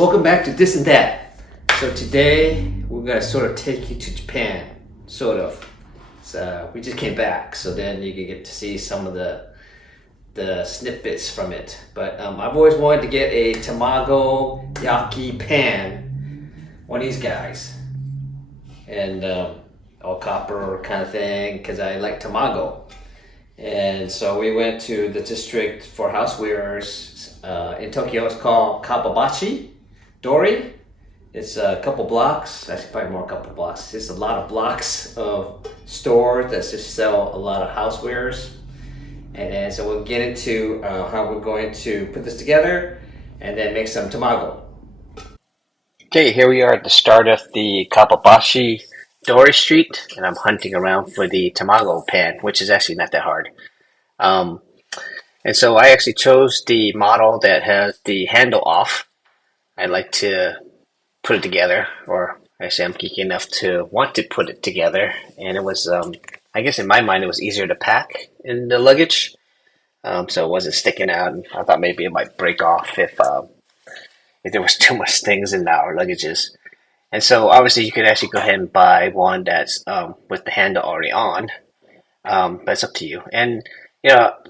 Welcome back to This and That. So today we're gonna sort of take you to Japan, sort of. So we just came back, so then you can get to see some of the snippets from it. But I've always wanted to get a Tamagoyaki Pan, one of these guys, and all copper kind of thing, because I like tamago. And so we went to the district for housewares in Tokyo. It's called Kababachi Dori. It's a couple blocks, actually probably more, a couple blocks. It's just a lot of blocks of stores that just sell a lot of housewares. And then so we'll get into how we're going to put this together and then make some tamago. Okay, here we are at the start of the Kababashi Dori Street, and I'm hunting around for the Tamago pan, which is actually not that hard. And so I actually chose the model that has the handle off. I like to put it together, or actually I'm geeky enough to want to put it together, and it was, I guess in my mind, it was easier to pack in the luggage, so it wasn't sticking out, and I thought maybe it might break off if there was too much things in our luggages. And so obviously you could actually go ahead and buy one that's with the handle already on, but it's up to you. And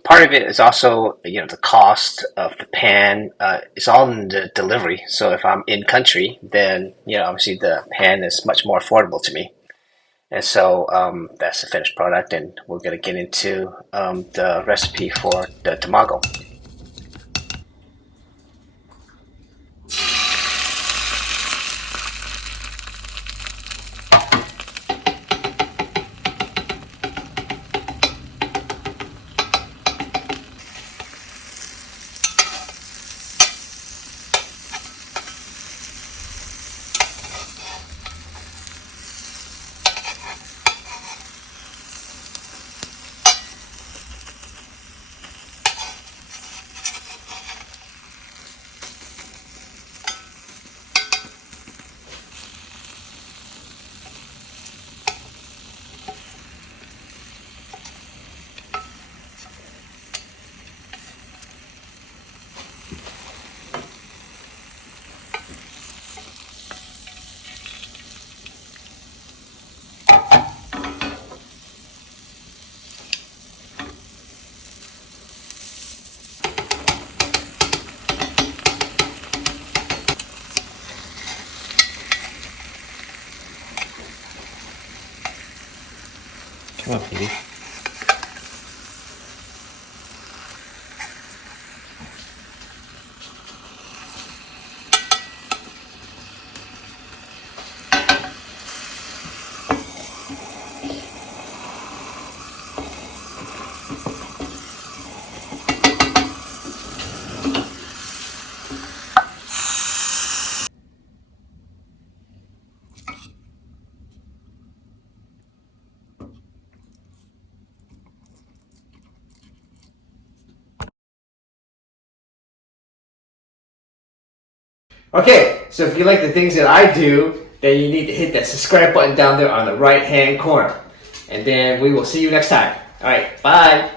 part of it is also the cost of the pan. It's all in the delivery. So if I'm in country, then obviously the pan is much more affordable to me. And so that's the finished product, and we're gonna get into the recipe for the tamago. Come on, baby. Okay, so if you like the things that I do, then you need to hit that subscribe button down there on the right hand corner. And then we will see you next time. Alright, bye!